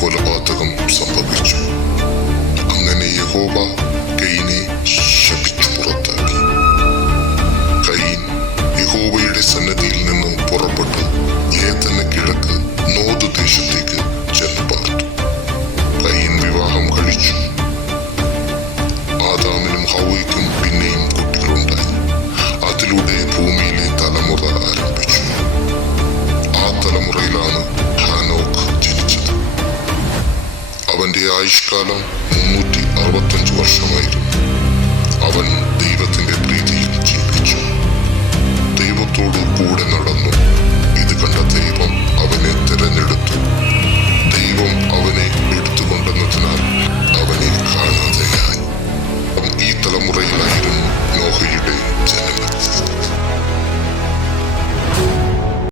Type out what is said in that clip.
കൊലപാതകം സംഭവിച്ചു. അങ്ങനെ യഹോവ കയീനെ ശപിച്ചു പുറത്താക്കി. കയീൻ യഹോവയുടെ സന്നദ്ധിയിൽ നിന്ന് പുറപ്പെട്ടു ഏദെന് കിഴക്ക് നോദ് ദേശത്തേക്ക് ചെന്ന് പാർത്തു. കയീൻ വിവാഹം കഴിച്ചു. ആദാമിനും ഹവ്വയ്ക്കും പിന്നെയും കുട്ടികളുണ്ടായി. അതിലൂടെ ഭൂമിയിലെ തലമുറ ആരംഭിച്ചു. ആ തലമുറയിലാണ് ഹാനോക്ക് ജനിച്ചത്. അവന്റെ ആയുഷ്കാലം 365 വർഷമായിരുന്നു. അവൻ ദൈവത്തിന്റെ പ്രീതിയിൽ ജീവിച്ചു. ദൈവത്തോടു കൂടെ